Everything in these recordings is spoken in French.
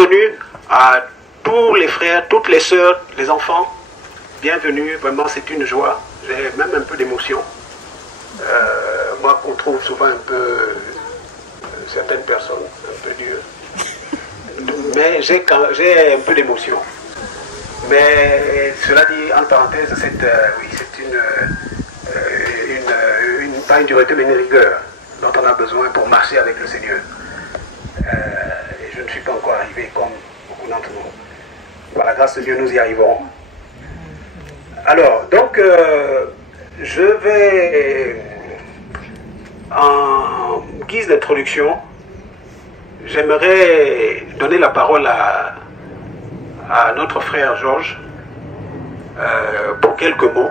bienvenue à tous les frères, toutes les sœurs, les enfants. Bienvenue, vraiment c'est une joie. J'ai même un peu d'émotion. Moi qu'on trouve souvent un peu certaines personnes un peu dures. Mais j'ai un peu d'émotion. Mais cela dit, en parenthèse, oui, c'est pas une dureté mais une rigueur dont on a besoin pour marcher avec le Seigneur. Et je ne suis pas encore arrivé comme beaucoup d'entre nous. Par la grâce de Dieu, nous y arriverons. Alors, donc, je vais, en guise d'introduction, j'aimerais donner la parole à notre frère Georges pour quelques mots.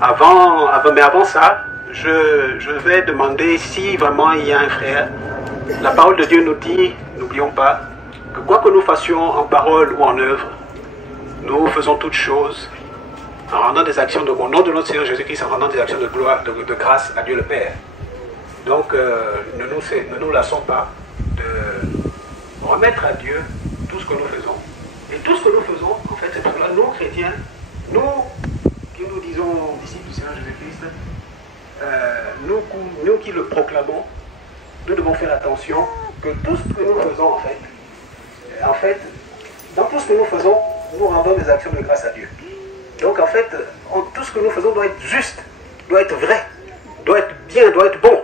Mais avant ça, je vais demander si vraiment il y a un frère. La parole de Dieu nous dit, n'oublions pas, que quoi que nous fassions en parole ou en œuvre, nous faisons toutes choses en rendant des actions au nom de notre Seigneur Jésus-Christ, en rendant des actions de gloire, de grâce à Dieu le Père. Donc, ne nous lassons pas de remettre à Dieu tout ce que nous faisons. Et tout ce que nous faisons, en fait, c'est pour cela, nous chrétiens, nous qui nous disons disciples du Seigneur Jésus-Christ, nous qui le proclamons, nous devons faire attention que tout ce que nous faisons, en fait, dans tout ce que nous faisons, nous rendons des actions de grâce à Dieu. Donc, en fait, tout ce que nous faisons doit être juste, doit être vrai, doit être bien, doit être bon.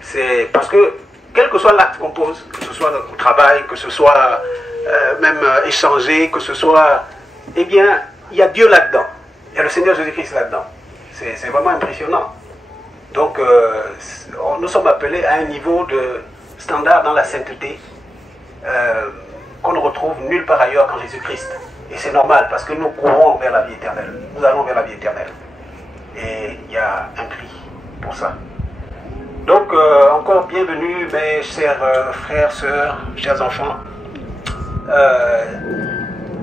C'est parce que, quel que soit l'acte qu'on pose, que ce soit au travail, que ce soit même échanger, que ce soit, eh bien, il y a Dieu là-dedans. Il y a le Seigneur Jésus-Christ là-dedans. C'est vraiment impressionnant. Donc, nous sommes appelés à un niveau de standard dans la sainteté qu'on ne retrouve nulle part ailleurs qu'en Jésus-Christ. Et c'est normal parce que nous courons vers la vie éternelle. Nous allons vers la vie éternelle. Et il y a un prix pour ça. Donc, encore bienvenue, mes chers frères, sœurs, chers enfants.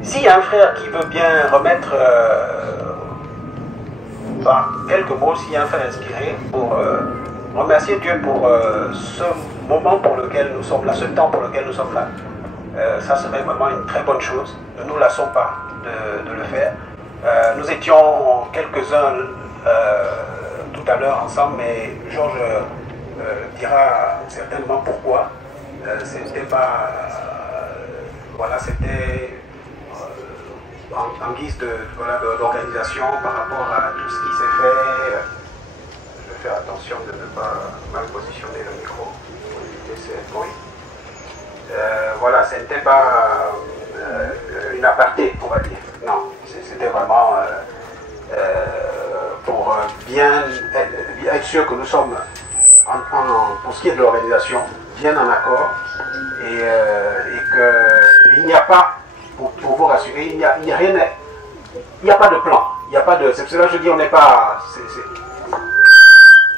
S'il y a un frère qui veut bien remettre par quelques mots, s'il y a un frère inspiré pour remercier Dieu pour ce moment pour lequel nous sommes là, ce temps pour lequel nous sommes là, ça serait vraiment une très bonne chose. Ne nous lassons pas de le faire. Nous étions quelques-uns tout à l'heure ensemble, mais Georges dira certainement pourquoi. C'était pas... voilà, c'était en guise d'organisation par rapport à tout ce qui s'est fait. Je vais faire attention de ne pas mal positionner le micro pour éviter ces bruits. Voilà, ce n'était pas une aparté, on va dire. Non, c'était vraiment pour bien être sûr que nous sommes, pour ce qui est de l'organisation, bien en accord et qu'il n'y a pas, pour vous rassurer, il n'y a rien, il n'y a pas de plan, il n'y a pas de, c'est pour cela que je dis on n'est pas,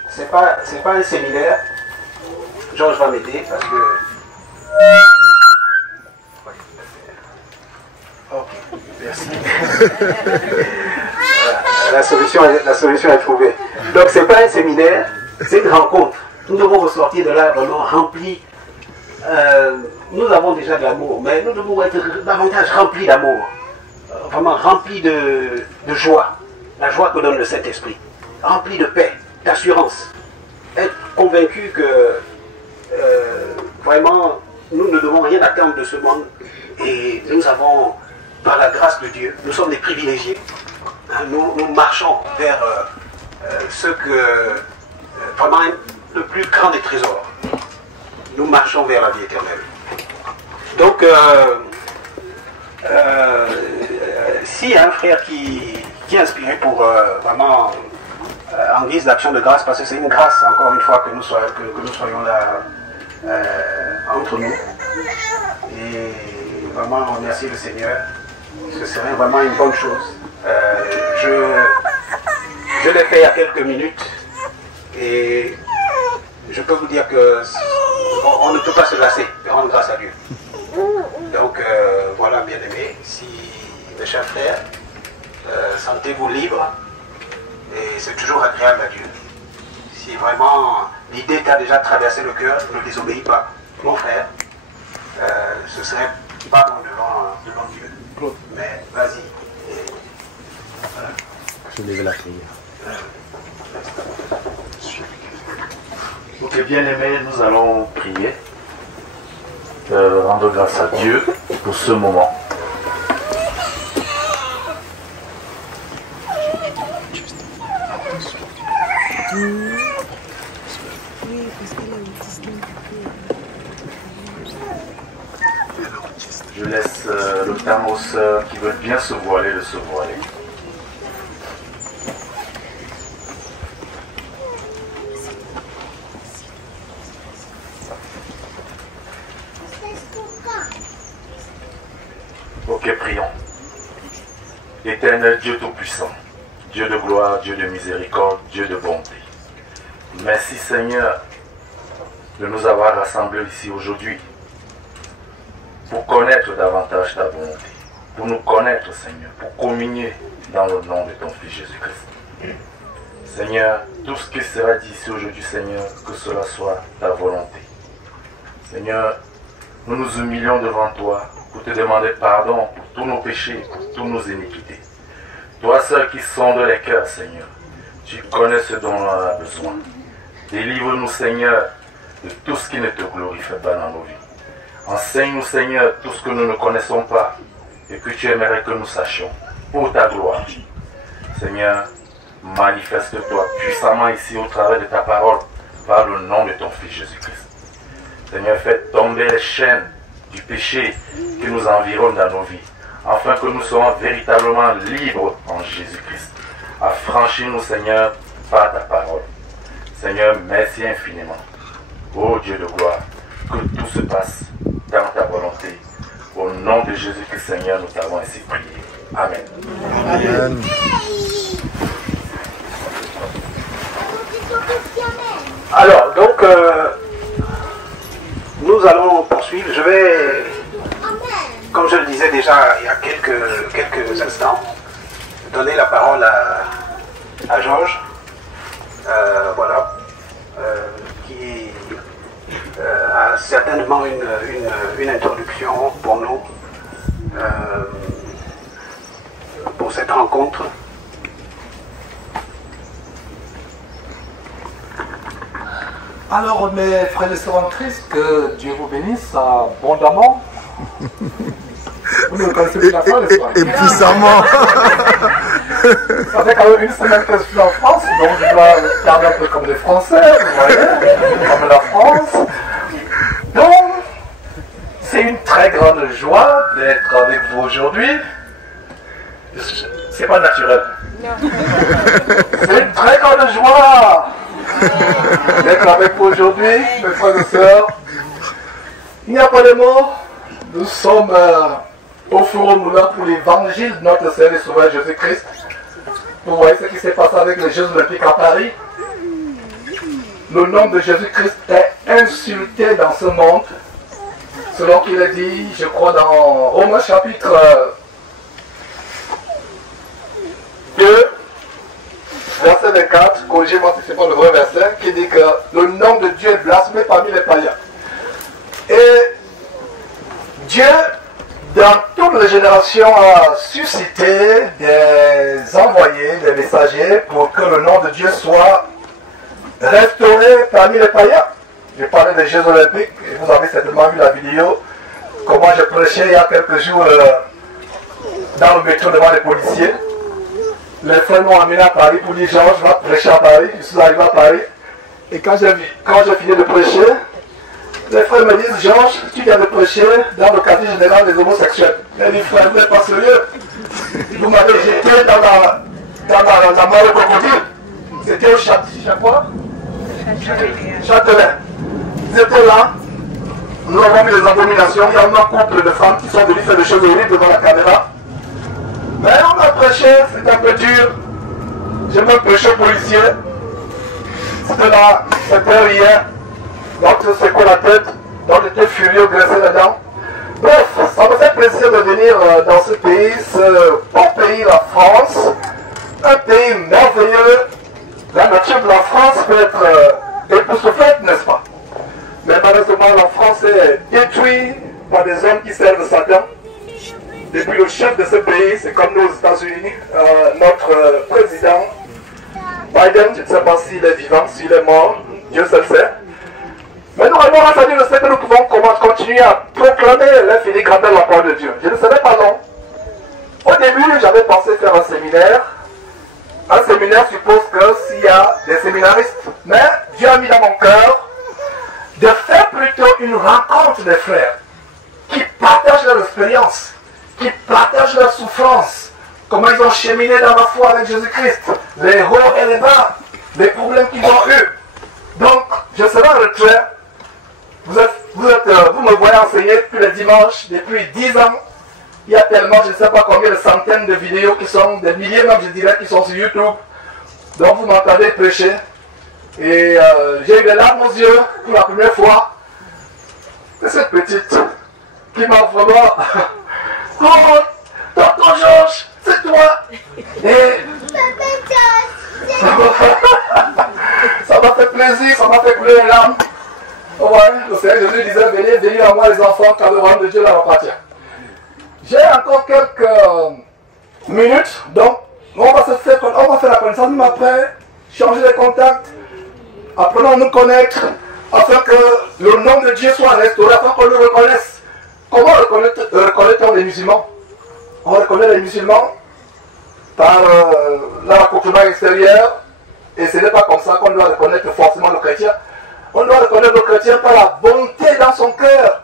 c'est pas un séminaire. Georges va m'aider parce que ok, merci. La solution est trouvée. Donc c'est pas un séminaire, c'est une rencontre. Nous devons ressortir de là vraiment remplis. Nous avons déjà de l'amour, mais nous devons être davantage remplis d'amour, vraiment remplis de joie, la joie que donne le Saint-Esprit, remplis de paix, d'assurance, être convaincus que vraiment nous ne devons rien attendre de ce monde et nous avons, par la grâce de Dieu, nous sommes des privilégiés. Nous marchons vers ce que vraiment le plus grand des trésors. Nous marchons vers la vie éternelle. Donc, s'il y a un frère qui est inspiré pour vraiment, en guise d'action de grâce, parce que c'est une grâce, encore une fois, que nous soyons là entre nous, et vraiment remercier le Seigneur, ce serait vraiment une bonne chose. Je l'ai fait il y a quelques minutes, et je peux vous dire que on ne peut pas se lasser de rendre grâce à Dieu. Donc voilà, bien aimés, si mes chers frères, sentez-vous libres et c'est toujours agréable à Dieu. Si vraiment l'idée t'a déjà traversé le cœur, ne désobéis pas. Mon frère, ce serait Pardon devant Dieu. Mais vas-y. Je lève la prière. Ok, bien aimés, nous allons prier, rendre grâce à Dieu pour ce moment. Je laisse le temps aux sœurs qui veulent bien se voiler de se voiler. Ok, prions. Éternel Dieu Tout-Puissant, Dieu de gloire, Dieu de miséricorde, Dieu de bonté. Merci Seigneur de nous avoir rassemblés ici aujourd'hui pour connaître davantage ta volonté, pour nous connaître Seigneur, pour communier dans le nom de ton Fils Jésus-Christ. Seigneur, tout ce qui sera dit ici aujourd'hui Seigneur, que cela soit ta volonté. Seigneur, nous nous humilions devant toi pour te demander pardon pour tous nos péchés, pour toutes nos iniquités. Toi seul qui sondes les cœurs, Seigneur, tu connais ce dont on a besoin. Délivre-nous, Seigneur, de tout ce qui ne te glorifie pas dans nos vies. Enseigne-nous, Seigneur, tout ce que nous ne connaissons pas et que tu aimerais que nous sachions pour ta gloire. Seigneur, manifeste-toi puissamment ici au travers de ta parole par le nom de ton Fils Jésus-Christ. Seigneur, fais tomber les chaînes du péché qui nous environnent dans nos vies, afin que nous soyons véritablement libres en Jésus-Christ. Affranchis-nous, Seigneur, par ta parole. Seigneur, merci infiniment. Ô Dieu de gloire, que tout se passe dans ta volonté. Au nom de Jésus-Christ, Seigneur, nous t'avons ainsi prié. Amen. Amen. Alors, donc, nous allons poursuivre. Je vais, comme je le disais déjà il y a quelques instants, donner la parole à Georges, voilà, qui a certainement une introduction pour nous, pour cette rencontre. Alors mes frères et sœurs en Christ, que Dieu vous bénisse abondamment. Vous ne connaissez plus la phrase, et puissamment. Ça fait quand même une semaine que je suis en France, donc je dois parler un peu comme les Français, vous voyez, comme la France. Donc, c'est une très grande joie d'être avec vous aujourd'hui. C'est pas naturel. C'est une très grande joie d'être avec vous aujourd'hui, mes frères et sœurs. Il n'y a pas de mots. Nous sommes au forum là pour l'évangile de notre Seigneur et Sauveur Jésus-Christ. Vous voyez ce qui s'est passé avec les Jeux Olympiques à Paris. Le nom de Jésus-Christ est insulté dans ce monde. Selon qu'il est dit, je crois, dans Romains chapitre 2, verset 24, corrigez-moi si ce n'est pas le vrai verset, qui dit que le nom de Dieu est blasphémé parmi les païens. Et Dieu, dans toutes les générations, a suscité des envoyés, des messagers, pour que le nom de Dieu soit restauré parmi les païens. Je parlais des Jeux Olympiques, et vous avez certainement vu la vidéo, comment je prêchais il y a quelques jours dans le métro devant les policiers. Les frères m'ont amené à Paris pour dire Georges va prêcher à Paris. Je suis arrivé à Paris. Et quand j'ai fini de prêcher, les frères me disent Georges, tu viens de prêcher dans le quartier général des homosexuels. J'ai dit frère, vous n'êtes pas sérieux. Vous m'avez jeté dans la mort au crocodile. C'était au Châtelet. Ils étaient là. Nous avons vu les abominations. Il y a un couple de femmes qui sont venues faire des choses horribles devant la caméra. Mais on a prêché, c'était un peu dur. J'ai même prêché au policier. C'était là, c'était hier. Donc je secouais la tête. Donc j'étais furieux, graissé les dents. Bref, ça me fait plaisir de venir dans ce pays, ce bon pays, la France. Un pays merveilleux. La nature de la France peut être époustouflante, n'est-ce pas? Mais malheureusement, la France est détruite par des hommes qui servent Satan. Depuis le chef de ce pays, c'est comme nous aux États-Unis, notre président Biden, je ne sais pas s'il est vivant, s'il est mort, Dieu seul sait. Mais nous, grâce à Dieu, je sais que nous pouvons continuer à proclamer l'infini grandeur de la parole de Dieu. Je ne savais pas non. Au début, j'avais pensé faire un séminaire. Un séminaire suppose que s'il y a des séminaristes, mais Dieu a mis dans mon cœur de faire plutôt une rencontre des frères qui partagent leur expérience, qui partagent leur souffrance, comment ils ont cheminé dans la foi avec Jésus-Christ, les hauts et les bas, les problèmes qu'ils ont eus. Donc, je serai en retrait. Vous me voyez enseigner depuis le dimanche, depuis 10 ans. Il y a tellement, je ne sais pas combien de centaines de vidéos qui sont, des milliers même, je dirais, qui sont sur YouTube. Donc, vous m'entendez prêcher. Et j'ai eu des larmes aux yeux pour la première fois. C'est cette petite qui m'a vraiment... Oh, tonton Georges, c'est toi. Et... ça m'a fait plaisir, ça m'a fait couler les larmes. Ouais, le Seigneur Jésus disait, venez à moi les enfants, car le royaume de Dieu leur appartient. J'ai encore quelques minutes, donc on va faire la connaissance, mais après, changer les contacts, apprenons à nous connaître, afin que le nom de Dieu soit restauré, afin qu'on le reconnaisse. Comment reconnaît-on les musulmans? On reconnaît les musulmans par l'accoutrement extérieur, et ce n'est pas comme ça qu'on doit reconnaître forcément le chrétien. On doit reconnaître le chrétien par la bonté dans son cœur,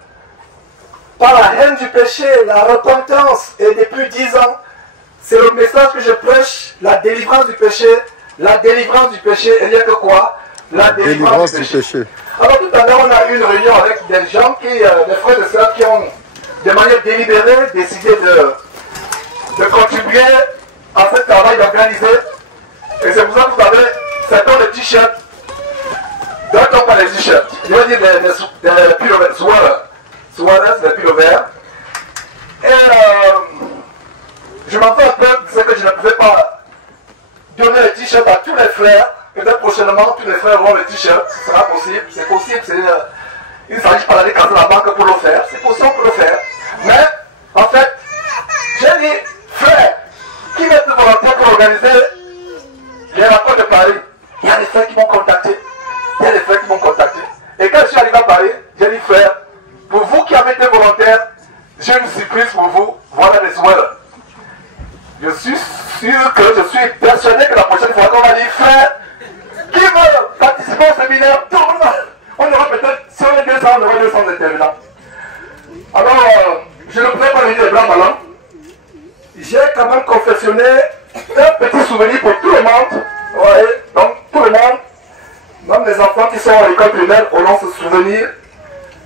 par la haine du péché, la repentance. Et depuis 10 ans, c'est le message que je prêche, la délivrance du péché. La délivrance du péché, il n'y a que quoi? La délivrance du péché. Alors tout à l'heure, on a eu une réunion avec des gens, des frères et sœurs qui ont, de manière délibérée, décidé de contribuer à ce travail d'organiser. Et c'est pour ça que vous avez certains de t-shirts. D'autres pas les t-shirts. Je veux dire des pullovers, sweaters, des pullovers. Et je m'en fais un peu, c'est que je ne pouvais pas donner les t-shirts à tous les frères. Peut-être prochainement, tous les frères auront les t-shirts. Ce sera possible. C'est possible. Il ne s'agit pas d'aller casser la banque pour le faire. C'est possible pour le faire. Mais, en fait, j'ai dit, frères, qui met de volonté pour organiser les rapports de Paris? Il y a des frères qui m'ont contacté. Et quand je suis arrivé à Paris, j'ai dit, frère, pour vous qui avez été volontaires, j'ai une surprise pour vous. Voilà les sweaters. Je suis sûr que je suis persuadé que la prochaine fois qu'on va dire, frère, qui veut participer au séminaire? Tout le monde. On aura peut-être, si on est 200, on aura 200 intervenants. Alors, je ne pourrais pas venir les blancs ballons. J'ai quand même confectionné un petit souvenir pour tout le monde. Ouais, donc tout le monde, même les enfants qui sont à l'école primaire, auront ce souvenir.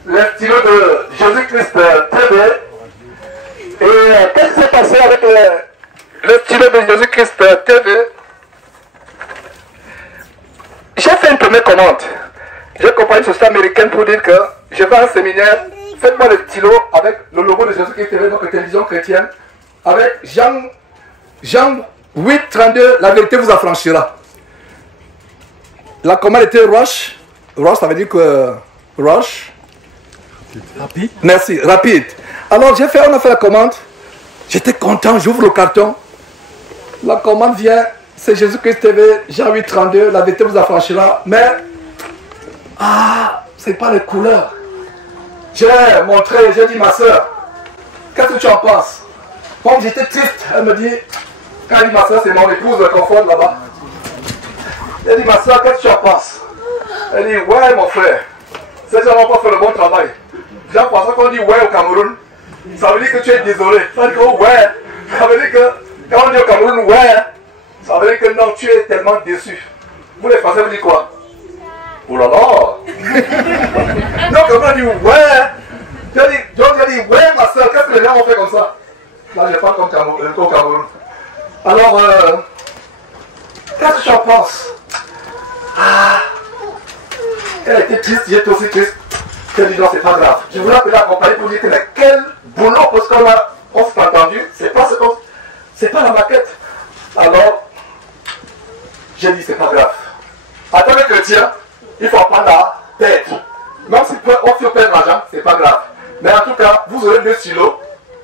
Les stylos de Jésus-Christ TV. Et qu'est-ce qui s'est passé avec le stylo de Jésus-Christ TV? J'ai fait une première commande. J'ai accompagné une société américaine pour dire que je vais à un séminaire. Faites-moi le stylo avec le logo de Jésus-Christ TV, donc la télévision chrétienne, avec Jean 8, 32, la vérité vous affranchira. La commande était rush. Rush, ça veut dire que rush. Rapide. Merci, rapide. Alors on a fait la commande. J'étais content, j'ouvre le carton. La commande vient, c'est Jésus-Christ TV, Jean 8, 32, la vérité vous affranchira. Mais, c'est pas les couleurs. J'ai montré, j'ai dit, ma soeur, qu'est-ce que tu en penses? Comme j'étais triste, elle me dit, quand elle dit ma soeur, c'est mon épouse, le confort là-bas. Elle dit, ma soeur, qu'est-ce que tu en penses? Elle dit, ouais, mon frère, ces gens n'ont pas fait le bon travail. J'ai l'impression qu'on dit ouais au Cameroun, ça veut dire que tu es désolé. Ça veut dire que ouais, ça veut dire que quand on dit au Cameroun ouais, ça veut dire que non, tu es tellement déçu. Vous les Français, vous dites quoi? Oh là là. Donc quand on dit ouais, j'ai dit ouais ma soeur, qu'est-ce que les gens ont fait comme ça? Là je parle comme au Cameroun. Alors, qu'est-ce que tu en penses? Elle était triste, j'étais aussi triste. Je dis non, c'est pas grave. Je voulais appeler la compagnie pour dire que mais quel boulot, parce qu'on s'est entendu, c'est pas la maquette. Alors, j'ai dit c'est pas grave. En tant que chrétien, il faut apprendre à perdre. Même si on fait perdre l'argent, c'est pas grave. Mais en tout cas, vous aurez 2 stylos.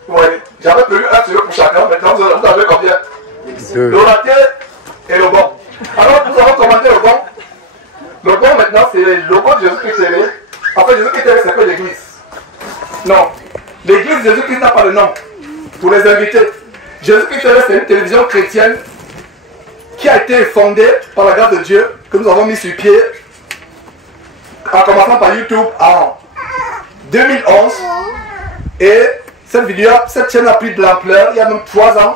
Oui, j'avais prévu un stylo pour chacun. Maintenant, vous avez combien? 2. Le raté et le bon. Alors, nous avons commandé le bon. Le bon, maintenant, c'est le logo de Jésus-Christ TV. En fait, Jésus-Christ TV, c'est que l'église. Non. L'église de Jésus-Christ n'a pas de nom. Pour les invités. Jésus-Christ TV, c'est une télévision chrétienne qui a été fondée par la grâce de Dieu, que nous avons mis sur pied, en commençant par YouTube en 2011. Et cette chaîne a pris de l'ampleur il y a même 3 ans.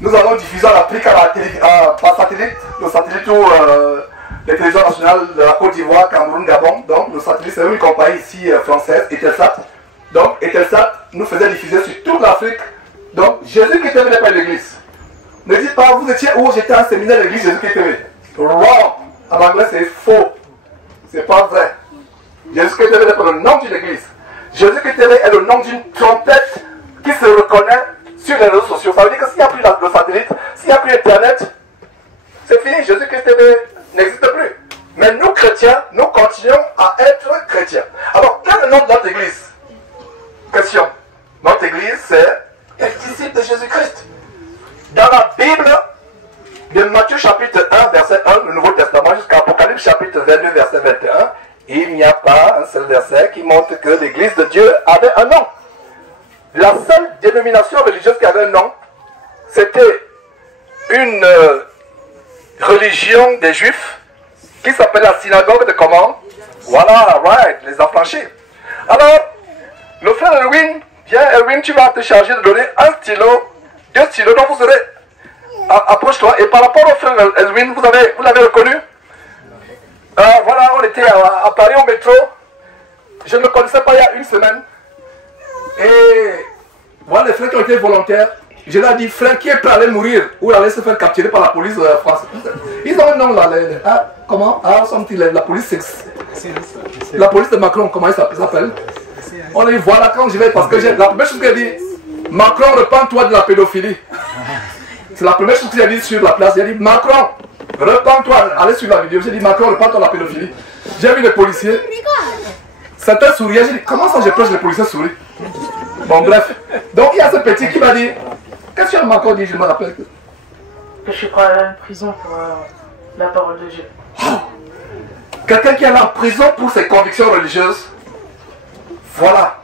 Nous avons diffusé en Afrique par satellite, le satellite où les télévisions nationales de la Côte d'Ivoire, Cameroun, Gabon. Donc le satellite, c'est une compagnie ici française, Etelsat. Donc Etelsat nous faisait diffuser sur toute l'Afrique. Donc Jésus-Christ TV n'est pas l'église. Ne dites pas, vous étiez où? J'étais à un séminaire de l'église Jésus-Christ TV. Wrong. En anglais, c'est faux. C'est pas vrai. Jésus-Christ TV n'est pas le nom d'une église. Jésus-Christ TV est le nom d'une trompette qui se reconnaît sur les réseaux sociaux. Ça veut dire que s'il n'y a plus le satellite, s'il n'y a plus Internet, c'est fini. Jésus-Christ TV n'existe plus. Mais nous, chrétiens, nous continuons à être chrétiens. Alors, quel est le nom de notre église? Question. Notre église, c'est les disciples de Jésus-Christ. Dans la Bible, de Matthieu chapitre 1, verset 1, le Nouveau Testament, jusqu'à Apocalypse chapitre 22, verset 21, il n'y a pas un seul verset qui montre que l'église de Dieu avait un nom. La seule dénomination religieuse qui avait un nom, c'était une religion des Juifs qui s'appelle la synagogue de comment? Voilà, right, les affranchis. Alors, le frère Erwin, viens Erwin, tu vas te charger de donner un stylo, 2 stylos, donc vous aurez, approche-toi, et par rapport au frère Erwin, vous l'avez reconnu? Voilà, on était à Paris au métro, je ne le connaissais pas il y a 1 semaine, et voilà les frères qui ont été volontaires. Je leur ai dit, frère, qui est prêt à aller mourir ou aller se faire capturer par la police française? Ils ont un nom là. Comment? Sont-ils la police? La police de Macron, comment il s'appelle? On dit, voilà, quand je vais, parce que la première chose qu'elle dit, Macron, repens-toi de la pédophilie. C'est la première chose qu'il a dit sur la place. Il a dit, Macron, repens-toi. Allez sur la vidéo. J'ai dit, Macron, repens-toi de la pédophilie. J'ai vu les policiers. Certains souriaient. J'ai dit, comment ça, j'ai peur que les policiers sourient? Bon, bref. Donc, il y a ce petit qui m'a dit, qu'est-ce que Macron dit? Je me rappelle. Que je suis prêt à aller en prison pour la parole de Dieu. Oh. Quelqu'un qui est allé en prison pour ses convictions religieuses. Voilà.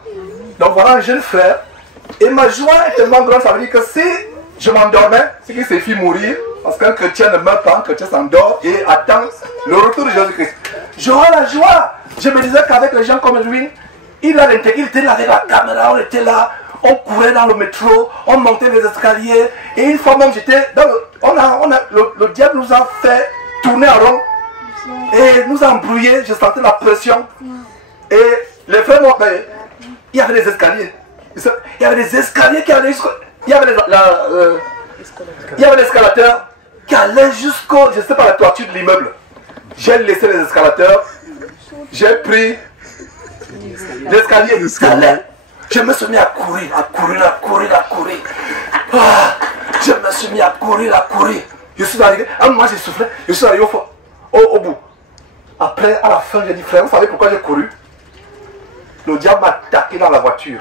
Donc voilà un jeune frère. Et ma joie est tellement grande, ça veut dire que si je m'endormais, c'est qu'il s'est fait mourir. Parce qu'un chrétien ne meurt pas, un chrétien s'endort et attend le retour de Jésus-Christ. J'aurais la joie. Je me disais qu'avec les gens comme lui, il était là avec la caméra, on était là, on courait dans le métro, on montait les escaliers. Et une fois même, j'étais dans le diable nous a fait tourner en rond. Et nous a embrouillés, je sentais la pression. Et les frères m'ont fait, il y avait des escaliers. Il y avait des escaliers qui allaient jusqu'au... Il y avait l'escalateur qui allait jusqu'au... Je ne sais pas, la toiture de l'immeuble. J'ai laissé les escalateurs. J'ai pris l'escalier. Je me suis mis à courir. Ah, je me suis mis à courir. Je suis arrivé. À un moment, j'ai soufflé. Je suis arrivé au bout. Après, à la fin, j'ai dit, frère, vous savez pourquoi j'ai couru? Le diable m'a attaqué dans la voiture.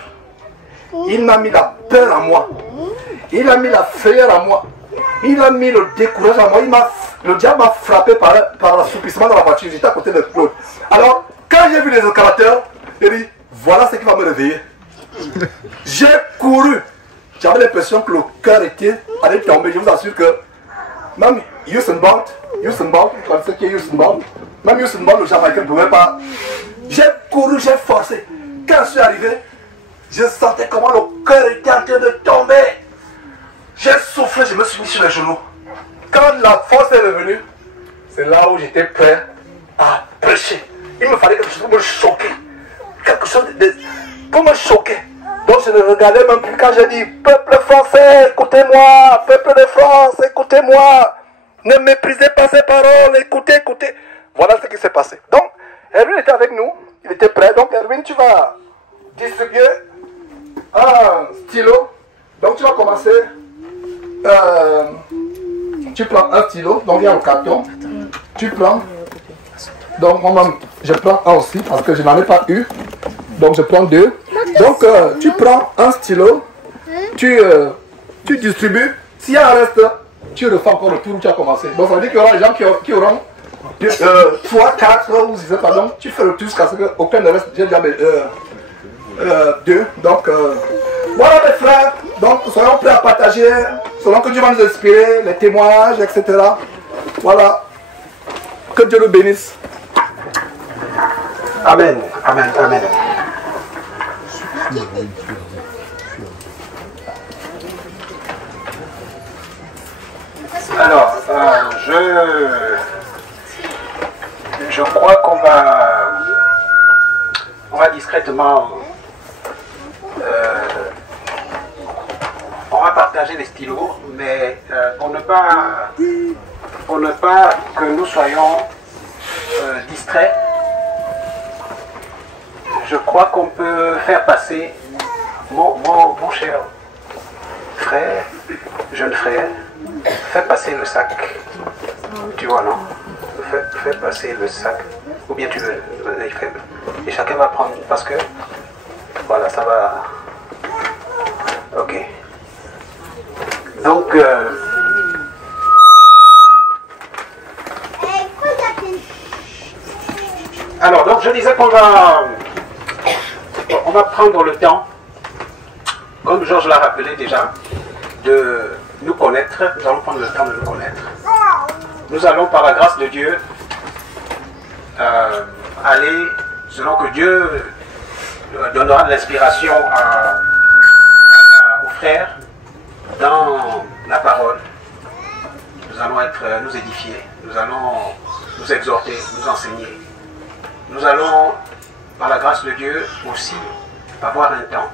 Il m'a mis la peur à moi. Il a mis la frayeur à moi. Il a mis le découragement à moi. Le diable m'a frappé par l'assoupissement dans la voiture. J'étais à côté de Claude. Alors, quand j'ai vu les escalateurs, j'ai dit, voilà ce qui va me réveiller. J'ai couru. J'avais l'impression que le cœur allait tomber. Je vous assure que même Usain Bolt, vous connaissez qui est Usain Bolt? Même Usain Bolt, le Jamaïcain ne pouvait pas. J'ai couru, j'ai forcé. Quand je suis arrivé, je sentais comment le cœur était en train de tomber. J'ai soufflé, je me suis mis sur les genoux. Quand la force est revenue, c'est là où j'étais prêt à prêcher. Il me fallait quelque chose pour me choquer. Quelque chose pour me choquer. Donc je ne regardais même plus quand j'ai dit, peuple français, écoutez-moi, peuple de France, écoutez-moi. Ne méprisez pas ces paroles, écoutez. Voilà ce qui s'est passé. Donc, Erwin était avec nous, il était prêt. Donc Erwin, tu vas distribuer un stylo. Donc tu vas commencer. Tu prends un stylo, donc il y a le carton. Tu prends. Donc moi-même, je prends un aussi parce que je n'en ai pas eu. Donc je prends 2. Donc, tu prends un stylo, tu distribues. S'il y a un reste, tu refais encore le tour où tu as commencé. Donc, ça veut dire qu'il y aura des gens qui auront 3, 4 ou 6, pardon. Tu fais le tour jusqu'à ce qu'aucun ne reste. J'ai déjà 2. Donc, voilà mes frères. Donc, soyons prêts à partager selon que Dieu va nous inspirer, les témoignages, etc. Voilà. Que Dieu nous bénisse. Amen. Amen. Amen. Alors, je crois qu'on va discrètement on va partager les stylos, mais pour ne pas que nous soyons distraits, je crois qu'on peut faire passer mon cher frère, jeune frère, fais passer le sac. Tu vois, non? Fais passer le sac. Ou bien tu veux, et chacun va prendre, parce que, voilà, ça va... Ok. Donc, alors, donc je disais qu'on va prendre le temps, comme Georges l'a rappelé déjà, de nous connaître. Nous allons prendre le temps de nous connaître. Nous allons, par la grâce de Dieu, aller, selon que Dieu donnera de l'inspiration aux frères dans la parole. Nous allons nous édifier, nous allons nous exhorter, nous enseigner. Nous allons, par la grâce de Dieu, aussi avoir un temps.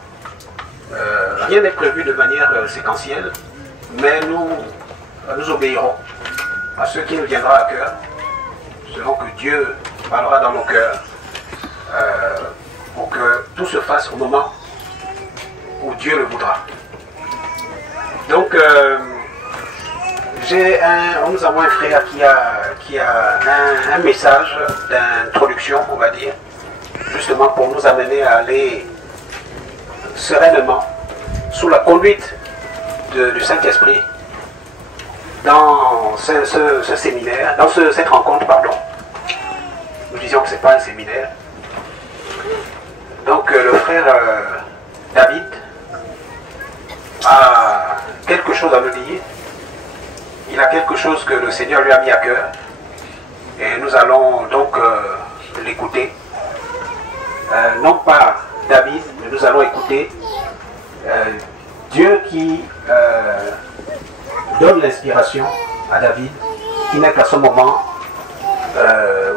Rien n'est prévu de manière séquentielle, mais nous obéirons à ce qui nous viendra à cœur, selon que Dieu parlera dans nos cœurs, pour que tout se fasse au moment où Dieu le voudra. Donc, nous avons un frère qui a un message d'introduction, on va dire, justement pour nous amener à aller sereinement, sous la conduite du Saint-Esprit, dans ce séminaire, dans cette rencontre, pardon. Nous disions que ce n'est pas un séminaire. Donc le frère David a quelque chose à nous dire. Il a quelque chose que le Seigneur lui a mis à cœur. Et nous allons donc l'écouter. Non pas David, mais nous allons écouter Dieu qui donne l'inspiration à David, qui n'est qu'à ce moment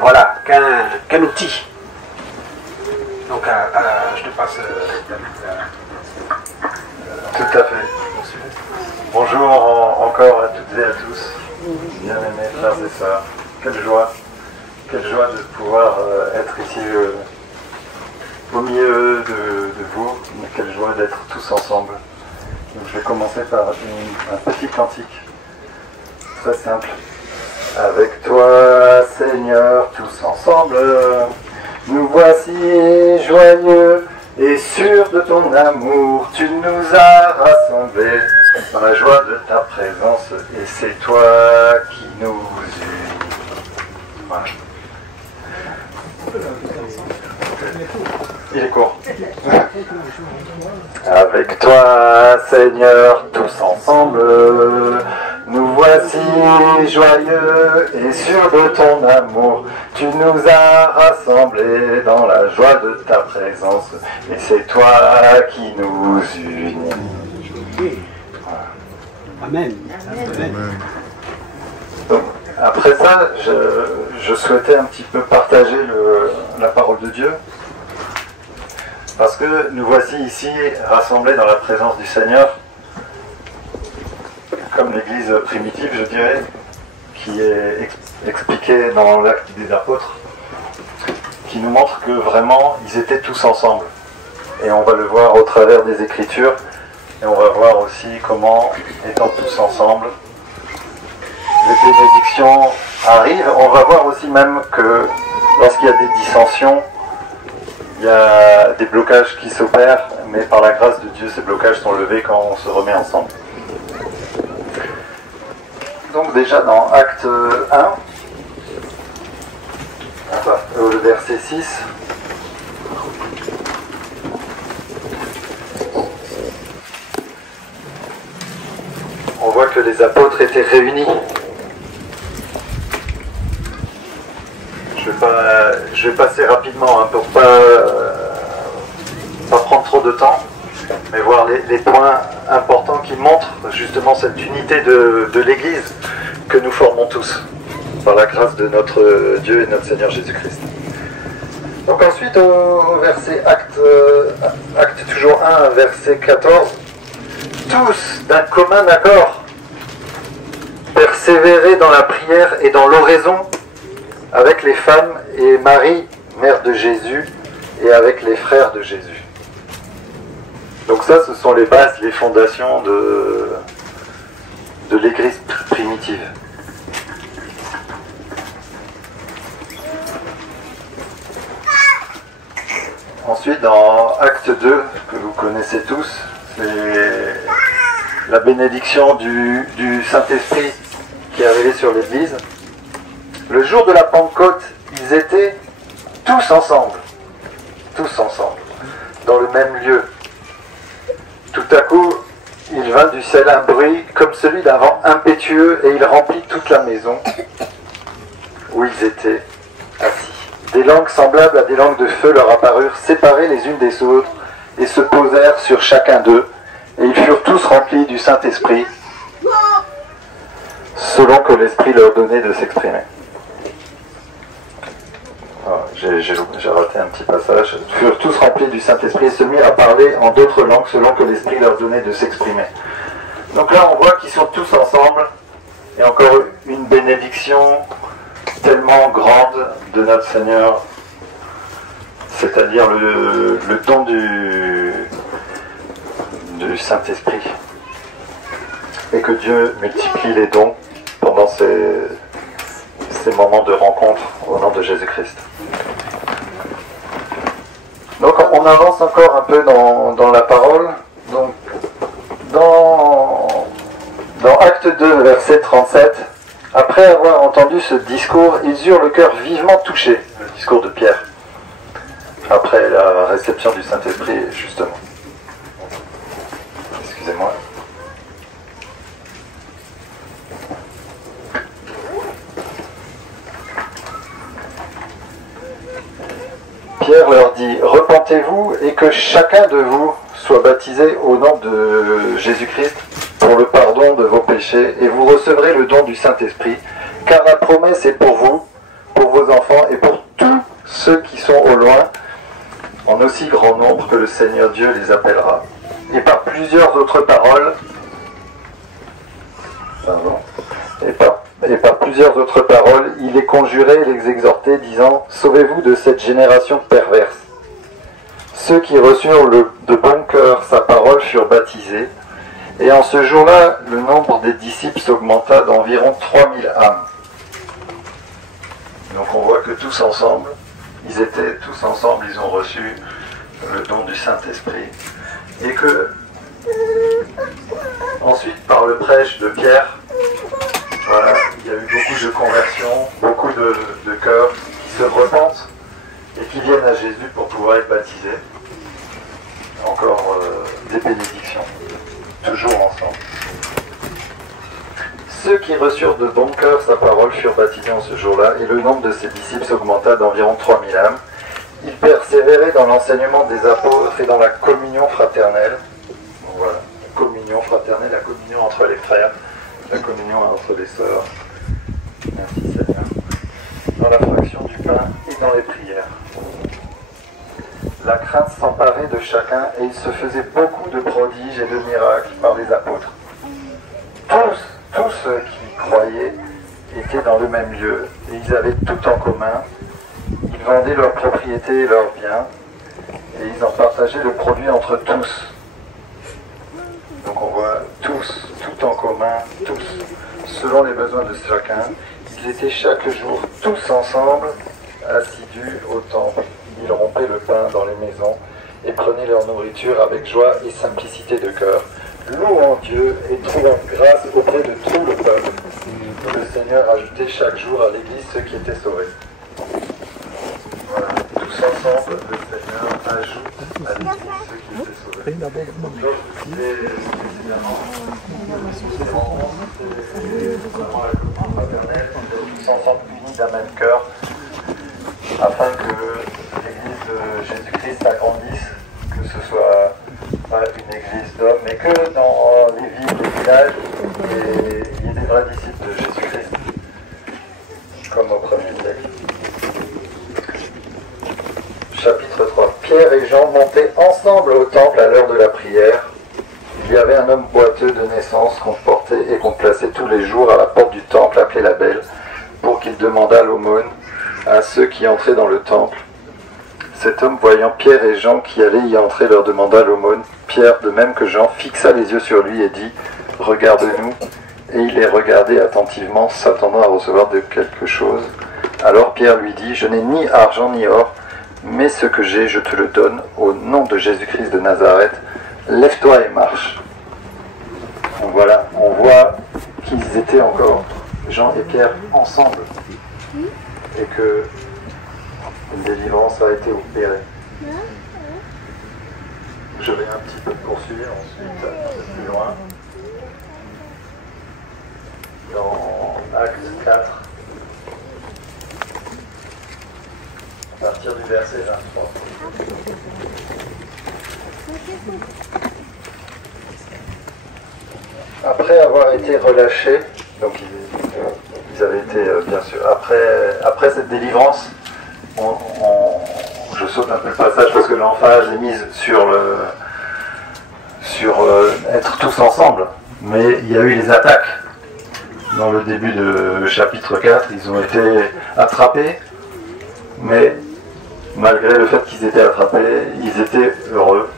voilà, qu'un outil. Donc je te passe David. Tout à fait. Bonjour encore à toutes et à tous, bien-aimés frères et sœurs. Quelle joie de pouvoir être ici au milieu de vous, mais quelle joie d'être tous ensemble. Donc je vais commencer par un petit cantique, très simple. Avec toi, Seigneur, tous ensemble, nous voici joyeux et sûrs de ton amour. Tu nous as rassemblés dans la joie de ta présence, et c'est toi qui nous unis. Voilà. Il est court. Avec toi, Seigneur, tous ensemble, nous voici joyeux et sûrs de ton amour. Tu nous as rassemblés dans la joie de ta présence, et c'est toi qui nous unis. Amen. Amen. Donc, après ça, je souhaitais un petit peu partager la parole de Dieu, parce que nous voici ici rassemblés dans la présence du Seigneur, comme l'église primitive, je dirais, qui est expliquée dans l'Acte des Apôtres, qui nous montre que vraiment, ils étaient tous ensemble. Et on va le voir au travers des Écritures, et on va voir aussi comment, étant tous ensemble, les bénédictions arrivent. On va voir aussi même que lorsqu'il y a des dissensions, il y a des blocages qui s'opèrent, mais par la grâce de Dieu, ces blocages sont levés quand on se remet ensemble. Donc déjà dans Acte 1, le verset 6, on voit que les apôtres étaient réunis. Je vais passer rapidement pour pas prendre trop de temps, mais voir les points importants qui montrent justement cette unité de l'Église que nous formons tous, par la grâce de notre Dieu et notre Seigneur Jésus-Christ. Donc ensuite au verset acte toujours 1, verset 14, tous d'un commun accord persévérer dans la prière et dans l'oraison avec les femmes et Marie, mère de Jésus, et avec les frères de Jésus. Donc ça, ce sont les bases, les fondations de l'Église primitive. Ensuite, dans Acte 2, que vous connaissez tous, c'est la bénédiction du Saint-Esprit qui est arrivé sur l'Église. Le jour de la Pentecôte, ils étaient tous ensemble, dans le même lieu. Tout à coup, il vint du ciel un bruit comme celui d'un vent impétueux et il remplit toute la maison où ils étaient assis. Des langues semblables à des langues de feu leur apparurent, séparées les unes des autres, et se posèrent sur chacun d'eux, et ils furent tous remplis du Saint-Esprit, selon que l'Esprit leur donnait de s'exprimer. J'ai raté un petit passage. Ils furent tous remplis du Saint-Esprit et se mirent à parler en d'autres langues selon que l'Esprit leur donnait de s'exprimer. Donc là, on voit qu'ils sont tous ensemble. Et encore une bénédiction tellement grande de notre Seigneur, c'est-à-dire le don du Saint-Esprit. Et que Dieu multiplie les dons pendant ces moments de rencontre au nom de Jésus-Christ. Donc on avance encore un peu dans la parole. Donc dans Acte 2, verset 37, après avoir entendu ce discours, ils eurent le cœur vivement touché, le discours de Pierre, après la réception du Saint-Esprit, justement. Excusez-moi. Pierre leur dit, repentez-vous et que chacun de vous soit baptisé au nom de Jésus-Christ pour le pardon de vos péchés et vous recevrez le don du Saint-Esprit, car la promesse est pour vous, pour vos enfants et pour tous ceux qui sont au loin, en aussi grand nombre que le Seigneur Dieu les appellera. Et par plusieurs autres paroles, par plusieurs autres paroles, il les conjurait et les exhortait, disant, sauvez-vous de cette génération perverse. Ceux qui reçurent de bon cœur sa parole furent baptisés, et en ce jour-là, le nombre des disciples s'augmenta d'environ 3000 âmes. Donc on voit que tous ensemble, ils étaient tous ensemble, ils ont reçu le don du Saint-Esprit, et que ensuite, par le prêche de Pierre, voilà, il y a eu beaucoup de conversions, beaucoup de cœurs qui se repentent et qui viennent à Jésus pour pouvoir être baptisés. Encore des bénédictions, toujours ensemble. Ceux qui reçurent de bon cœur sa parole furent baptisés en ce jour-là, et le nombre de ses disciples s'augmenta d'environ 3000 âmes. Ils persévéraient dans l'enseignement des apôtres et dans la communion fraternelle. Donc voilà, la communion fraternelle, la communion entre les frères, la communion entre les sœurs. Merci Seigneur. Dans la fraction du pain et dans les prières. La crainte s'emparait de chacun et il se faisait beaucoup de prodiges et de miracles par les apôtres. Tous ceux qui croyaient étaient dans le même lieu et ils avaient tout en commun. Ils vendaient leurs propriétés et leurs biens et ils en partageaient le produit entre tous. Donc on voit tous, tout en commun, tous, selon les besoins de chacun. Ils étaient chaque jour tous ensemble assidus au temple. Ils rompaient le pain dans les maisons et prenaient leur nourriture avec joie et simplicité de cœur, louant Dieu et trouvant grâce auprès de tout le peuple. Le Seigneur ajoutait chaque jour à l'Église ceux qui étaient sauvés. Voilà, tous ensemble, le Seigneur ajoute à l'Église ceux qui étaient sauvés. Donc, je disais précédemment, tous ensemble unis d'un même cœur, afin que l'Église de Jésus-Christ s'agrandisse, que ce soit pas une église d'hommes, mais que dans les villes, les villages, il y ait des vrais disciples de Jésus-Christ, comme au premier siècle. Chapitre 3. Pierre et Jean montaient ensemble au temple à l'heure de la prière. Il y avait un homme boiteux de naissance qu'on portait et qu'on plaçait tous les jours à la porte du temple appelée la Belle, pour qu'il demandât l'aumône à ceux qui entraient dans le temple. Cet homme, voyant Pierre et Jean qui allaient y entrer, leur demanda l'aumône. Pierre, de même que Jean, fixa les yeux sur lui et dit « Regarde-nous ». Et il les regardait attentivement, s'attendant à recevoir de quelque chose. Alors Pierre lui dit « Je n'ai ni argent ni or, mais ce que j'ai, je te le donne, au nom de Jésus-Christ de Nazareth. Lève-toi et marche ». Donc voilà, on voit qu'ils étaient encore, Jean et Pierre, ensemble. Et que une délivrance a été opérée. Je vais un petit peu poursuivre ensuite, un peu plus loin. Dans Acte 4, à partir du verset 23. Après avoir été relâchés, donc ils avaient été, bien sûr, après cette délivrance, je saute un peu le passage parce que l'emphase est mise sur être tous ensemble, mais il y a eu les attaques. Dans le début de chapitre 4, ils ont été attrapés, mais malgré le fait qu'ils étaient attrapés, ils étaient heureux.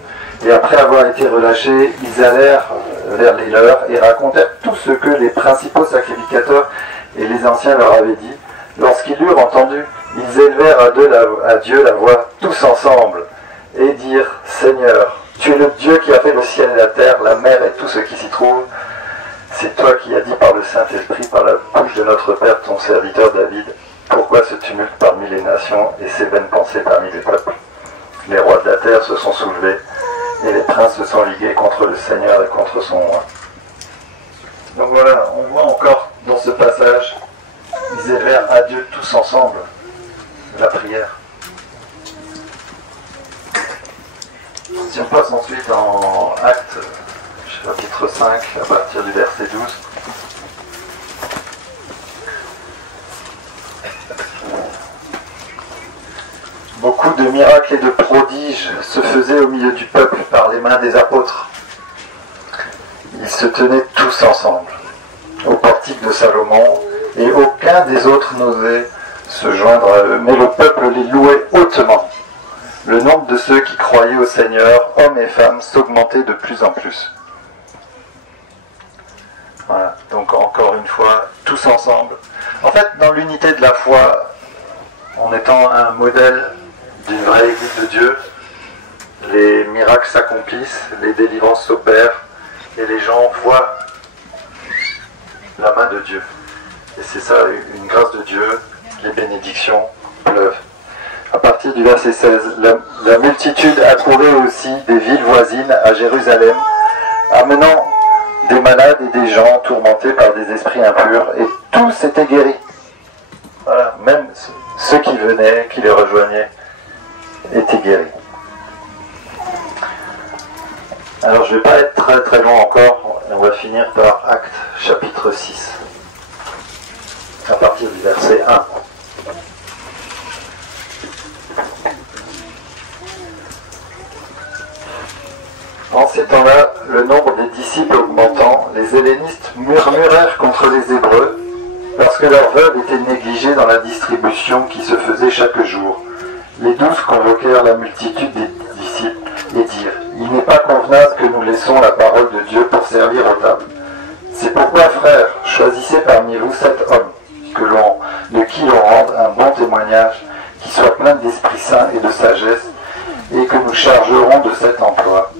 Et après avoir été relâchés, ils allèrent vers les leurs et racontèrent tout ce que les principaux sacrificateurs et les anciens leur avaient dit. Lorsqu'ils eurent entendu, ils élevèrent à Dieu la voix tous ensemble et dirent « Seigneur, tu es le Dieu qui a fait le ciel et la terre, la mer et tout ce qui s'y trouve. C'est toi qui as dit par le Saint-Esprit, par la bouche de notre Père, ton serviteur David, pourquoi ce tumulte parmi les nations et ces vaines pensées parmi les peuples? Les rois de la terre se sont soulevés et les princes se sont ligués contre le Seigneur et contre son roi. » Donc voilà, on voit encore dans ce passage, ils élevèrent à Dieu tous ensemble la prière. Si on passe ensuite en Acte, chapitre 5, à partir du verset 12. Beaucoup de miracles et de prodiges se faisaient au milieu du peuple par les mains des apôtres. Ils se tenaient tous ensemble au portique de Salomon, et aucun des autres n'osait se joindre à eux, mais le peuple les louait hautement. Le nombre de ceux qui croyaient au Seigneur, hommes et femmes, s'augmentait de plus en plus. Voilà, donc encore une fois, tous ensemble. En fait, dans l'unité de la foi, en étant un modèle d'une vraie Église de Dieu, les miracles s'accomplissent, les délivrances s'opèrent, et les gens voient la main de Dieu. Et c'est ça, une grâce de Dieu, les bénédictions pleuvent. À partir du verset 16, la multitude accourait aussi des villes voisines à Jérusalem, amenant des malades et des gens tourmentés par des esprits impurs, et tous étaient guéris. Voilà, même ceux qui venaient, qui les rejoignaient, étaient guéris. Alors je ne vais pas être très très long encore, on va finir par Acte chapitre 6, à partir du verset 1. En ces temps-là, le nombre des disciples augmentant, les hellénistes murmurèrent contre les Hébreux, parce que leurs veuves étaient négligées dans la distribution qui se faisait chaque jour. Les 12 convoquèrent la multitude des disciples et dirent « Il n'est pas convenable que nous laissons la parole de Dieu pour servir aux tables. C'est pourquoi, frères, choisissez parmi vous 7 hommes, de qui l'on rende un bon témoignage, qui soit plein d'Esprit Saint et de sagesse, et que nous chargerons de cet emploi.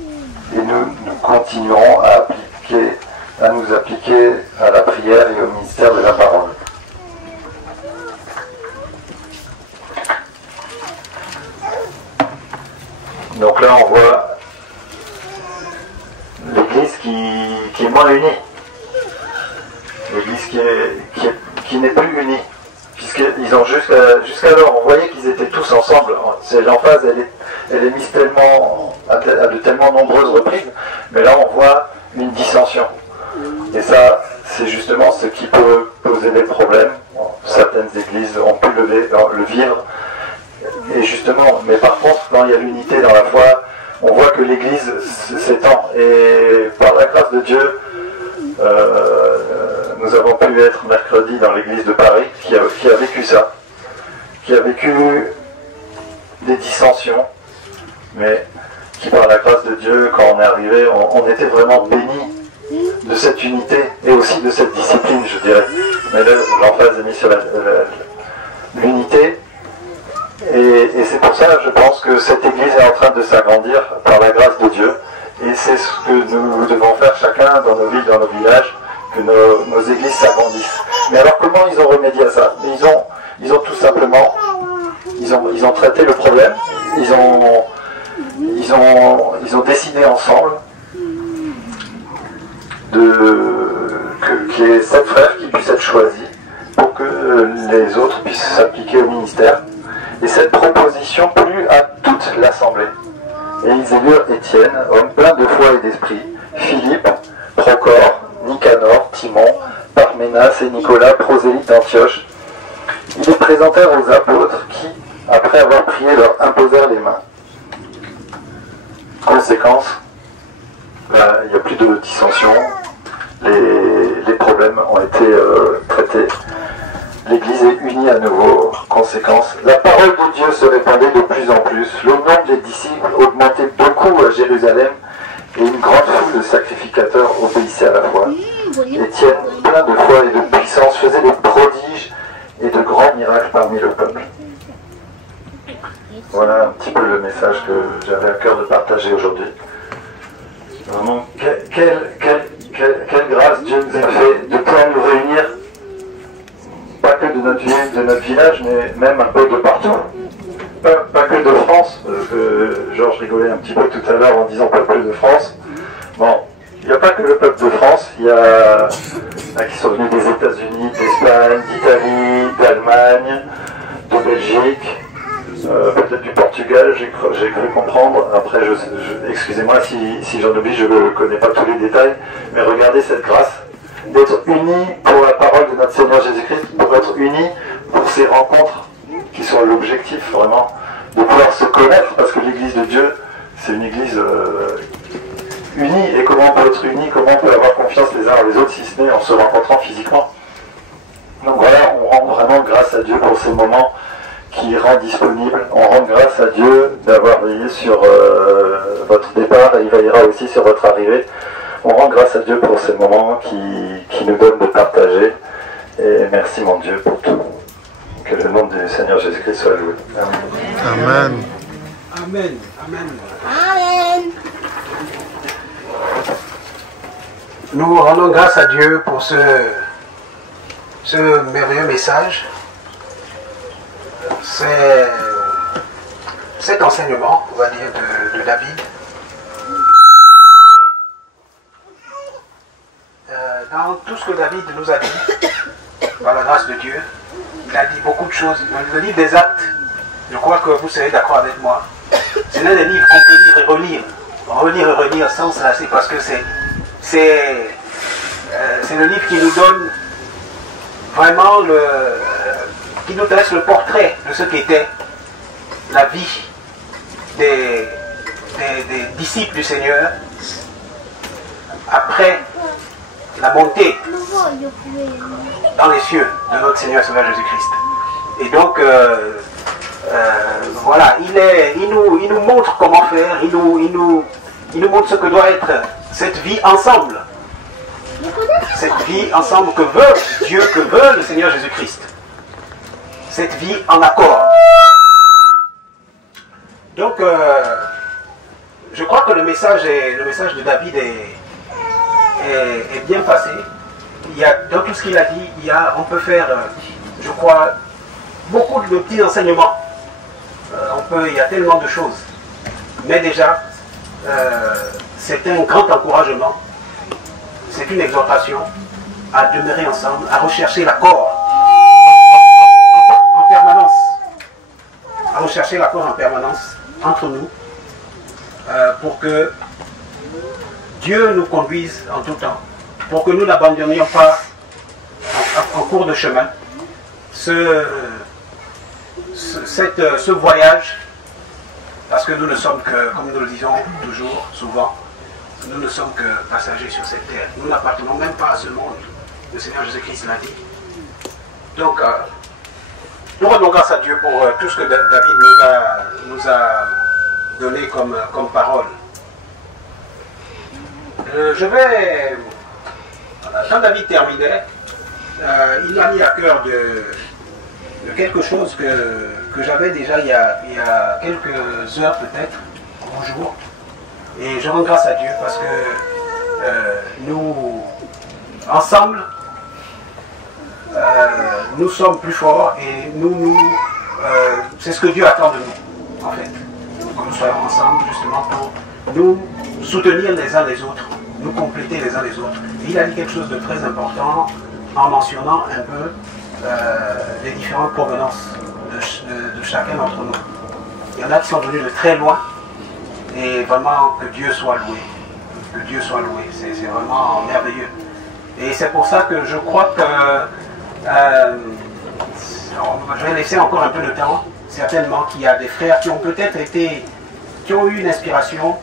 Et nous continuerons à nous appliquer à la prière et au ministère de la parole. Donc là, on voit l'Église qui est moins unie. L'Église qui n'est plus unie. Puisqu'ils ont jusqu'alors, on voyait qu'ils étaient tous ensemble. L'emphase, elle est mise tellement, à de tellement nombreuses reprises, mais là, on voit une dissension. Et ça, c'est justement ce qui peut poser des problèmes. Certaines églises ont pu le vivre. Et justement, mais par contre, quand il y a l'unité dans la foi, on voit que l'Église s'étend. Et par la grâce de Dieu, nous avons pu être mercredi dans l'église de Paris qui a vécu ça, qui a vécu des dissensions, mais qui par la grâce de Dieu, quand on est arrivé, on était vraiment bénis de cette unité et aussi de cette discipline, je dirais. Mais là, l'emphase est mise sur l'unité. Et c'est pour ça, je pense que cette église est en train de s'agrandir par la grâce de Dieu. Et c'est ce que nous devons faire chacun dans nos villes, dans nos villages, que nos églises s'agrandissent. Mais alors comment ils ont remédié à ça? Ils ont tout simplement, ils ont traité le problème, ils ont décidé ensemble qu'il y ait 7 frères qui puissent être choisis pour que les autres puissent s'appliquer au ministère. Et cette proposition plut à toute l'assemblée. Et ils élurent Étienne, homme plein de foi et d'esprit, Philippe, Procor, Nicanor, Timon, Parménas et Nicolas, prosélytes d'Antioche. Ils les présentèrent aux apôtres qui, après avoir prié, leur imposèrent les mains. Conséquence, il n'y a plus de dissension, les problèmes ont été traités. L'Église est unie à nouveau. Conséquence, la parole de Dieu se répandait de plus en plus. Le nombre des disciples augmentait beaucoup à Jérusalem et une grande foule de sacrificateurs obéissait à la foi. Étienne, plein de foi et de puissance, faisait des prodiges et de grands miracles parmi le peuple. Voilà un petit peu le message que j'avais à cœur de partager aujourd'hui. Vraiment, quelle grâce Dieu nous a fait de pouvoir nous réunir, pas que de notre ville, de notre village, mais même un peu de partout. Pas que de France, parce que Georges rigolait un petit peu tout à l'heure en disant peuple de France. Bon, il n'y a pas que le peuple de France, il y a qui sont venus des États-Unis, d'Espagne, d'Italie, d'Allemagne, de Belgique, peut-être du Portugal, j'ai cru comprendre. Après, excusez-moi si j'en oublie, je ne connais pas tous les détails, mais regardez cette grâce d'être unis pour la parole de notre Seigneur Jésus-Christ, pour être unis pour ces rencontres qui sont l'objectif vraiment, de pouvoir se connaître, parce que l'Église de Dieu, c'est une Église unie. Et comment on peut être unis, comment on peut avoir confiance les uns les autres, si ce n'est en se rencontrant physiquement. Donc voilà, on rend vraiment grâce à Dieu pour ces moments qui rend disponible. On rend grâce à Dieu d'avoir veillé sur votre départ, et il veillera aussi sur votre arrivée. On rend grâce à Dieu pour ces moments qui nous donnent de partager. Et merci mon Dieu pour tout. Que le nom du Seigneur Jésus-Christ soit loué. Amen. Amen. Amen. Amen. Nous rendons grâce à Dieu pour ce merveilleux message. Cet enseignement, on va dire, de David. Dans tout ce que David nous a dit, par la grâce de Dieu, il a dit beaucoup de choses. Dans le livre des Actes, je crois que vous serez d'accord avec moi, c'est l'un des livres qu'on peut lire et relire. Relire et relire sans se lasser, parce que c'est le livre qui nous donne vraiment qui nous dresse le portrait de ce qu'était la vie des disciples du Seigneur après la montée dans les cieux de notre Seigneur Sauveur Jésus-Christ. Et donc, voilà, il nous montre comment faire, il nous montre ce que doit être cette vie ensemble. Cette vie ensemble que veut Dieu, que veut le Seigneur Jésus-Christ. Cette vie en accord. Donc, je crois que le message de David est bien passé. Dans tout ce qu'il a dit, on peut faire, je crois, beaucoup de petits enseignements. Il y a tellement de choses. Mais déjà, c'est un grand encouragement. C'est une exhortation à demeurer ensemble, à rechercher l'accord en permanence. À rechercher l'accord en permanence entre nous pour que Dieu nous conduise en tout temps, pour que nous n'abandonnions pas en cours de chemin ce voyage, parce que nous ne sommes que, comme nous le disons toujours, souvent, nous ne sommes que passagers sur cette terre. Nous n'appartenons même pas à ce monde. Le Seigneur Jésus-Christ l'a dit. Donc, nous rendons grâce à Dieu pour tout ce que David nous a donné comme parole. Quand David terminait, il m'a mis à cœur de quelque chose que j'avais déjà il y a quelques heures peut-être, ou jours. Et je rends grâce à Dieu parce que nous, ensemble, nous sommes plus forts et c'est ce que Dieu attend de nous, en fait. Que nous soyons ensemble justement pour nous soutenir les uns les autres, nous compléter les uns les autres. Et il a dit quelque chose de très important en mentionnant un peu les différentes provenances de chacun d'entre nous. Il y en a qui sont venus de très loin et vraiment que Dieu soit loué. Que Dieu soit loué, c'est vraiment merveilleux. Et c'est pour ça que je crois que je vais laisser encore un peu de temps, certainement qu'il y a des frères qui ont peut-être qui ont eu une inspiration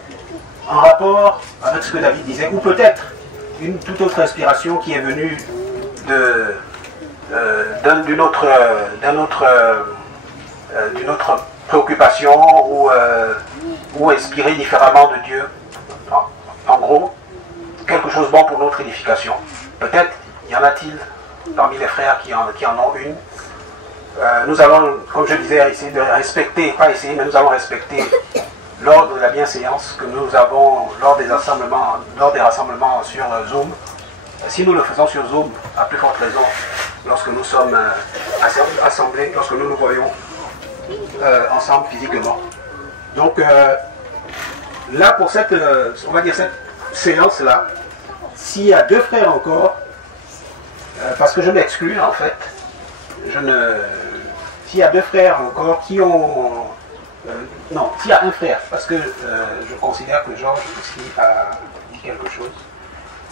en rapport avec ce que David disait, ou peut-être une toute autre inspiration qui est venue d'une autre préoccupation ou inspirée différemment de Dieu. En gros, quelque chose de bon pour notre édification. Peut-être y en a-t-il parmi les frères qui en ont une. Nous allons, comme je disais, essayer de respecter, pas essayer, mais nous allons respecter l'ordre de la bienséance que nous avons lors des rassemblements sur Zoom. Si nous le faisons sur Zoom, à plus forte raison, lorsque nous sommes assemblés, lorsque nous nous voyons ensemble physiquement. Donc là, pour cette séance-là, s'il y a deux frères encore, parce que je m'exclus en fait, s'il y a deux frères encore qui ont... non, s'il y a un frère, parce que je considère que Georges aussi a dit quelque chose.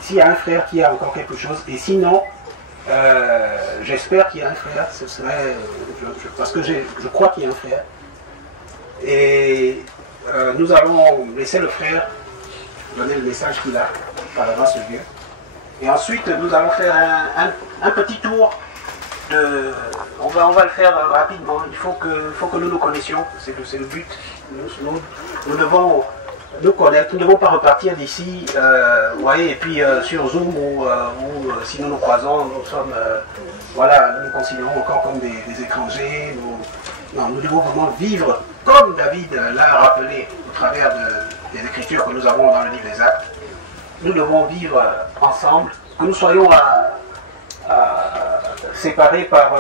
S'il y a un frère qui a encore quelque chose, et sinon, j'espère qu'il y a un frère, ce serait... parce que je crois qu'il y a un frère. Et nous allons laisser le frère donner le message qu'il a par la grâce de Dieu. Et ensuite, nous allons faire un petit tour de... On va le faire rapidement. Il faut que nous nous connaissions. C'est le but. Nous devons nous connaître. Nous ne devons pas repartir d'ici. Vous voyez, et puis sur Zoom ou si nous nous croisons, nous sommes... voilà, nous nous considérons encore comme des étrangers. Nous devons vraiment vivre comme David l'a rappelé au travers des écritures que nous avons dans le livre des Actes. Nous devons vivre ensemble, que nous soyons séparés par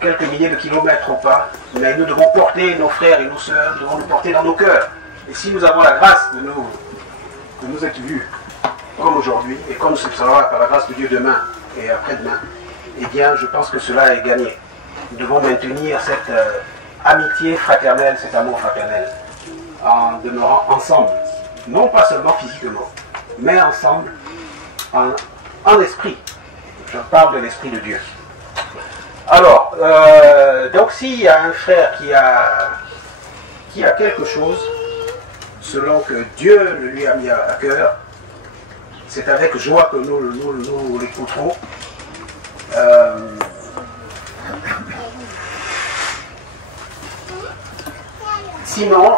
quelques milliers de kilomètres ou pas, mais nous devons porter nos frères et nos sœurs, nous devons nous porter dans nos cœurs. Et si nous avons la grâce de nous être vus comme aujourd'hui, et comme ce sera par la grâce de Dieu demain et après-demain, eh bien je pense que cela est gagné. Nous devons maintenir cette amitié fraternelle, cet amour fraternel, en demeurant ensemble, non pas seulement physiquement, mais ensemble, en esprit. Je parle de l'esprit de Dieu. Alors, donc s'il y a un frère qui a quelque chose, selon que Dieu le lui a mis à cœur, c'est avec joie que nous l'écouterons. Sinon,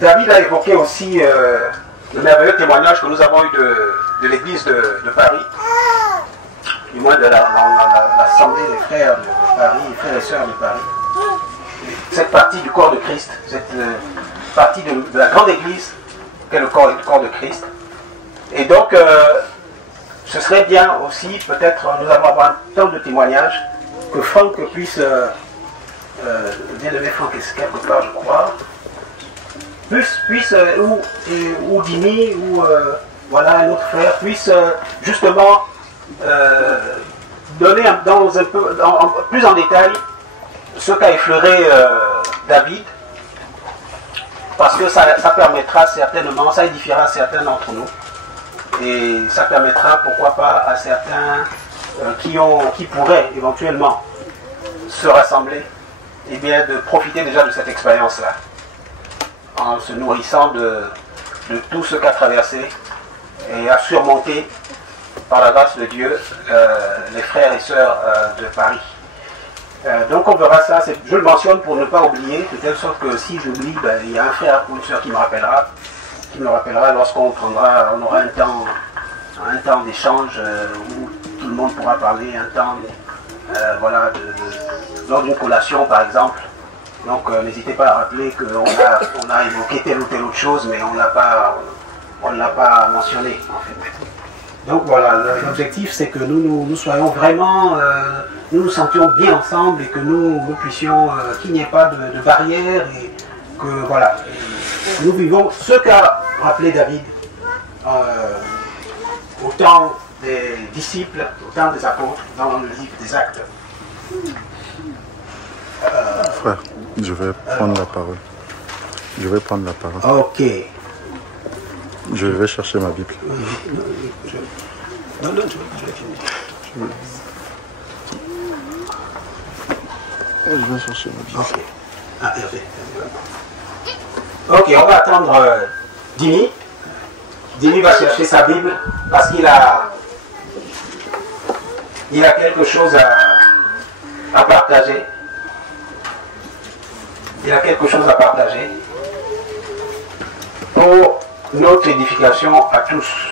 David a évoqué aussi le merveilleux témoignage que nous avons eu de l'église de Paris, du moins de l'assemblée des frères de Paris, frères et sœurs de Paris. cette partie du corps de Christ, cette partie de la grande église qu'est le corps de Christ. Et donc, ce serait bien aussi, peut-être, nous allons avoir un temps de témoignage, que Franck puisse, bien-aimé Franck est quelque part, je crois, puisse ou Dimi, ou voilà, un autre frère, puisse justement donner dans un peu, plus en détail ce qu'a effleuré David, parce que ça permettra certainement, ça édifiera certains d'entre nous, et ça permettra, pourquoi pas, à certains qui pourraient éventuellement se rassembler, et bien de profiter déjà de cette expérience-là, en se nourrissant de tout ce qu'a traversé et à surmonter, par la grâce de Dieu, les frères et sœurs de Paris. Donc on verra ça, je le mentionne pour ne pas oublier, de telle sorte que si j'oublie, ben, il y a un frère ou une sœur qui me rappellera lorsqu'on aura un temps d'échange où tout le monde pourra parler, un temps voilà, lors d'une collation par exemple. Donc n'hésitez pas à rappeler qu'on a évoqué telle ou telle autre chose, mais on ne l'a pas mentionné en fait. Donc voilà, l'objectif c'est que nous soyons vraiment, nous nous sentions bien ensemble et que nous puissions, qu'il n'y ait pas de barrière et que voilà, nous vivons ce qu'a rappelé David au temps des disciples, au temps des apôtres, dans le livre des Actes. Frère, je vais prendre la parole. Ok. Je vais chercher ma Bible. Non, je vais finir. Je vais chercher ma Bible. Ok. Ah, ok, on va attendre Dimi. Dimi va chercher sa Bible parce qu'il a quelque chose à partager. Il a quelque chose à partager pour notre édification à tous.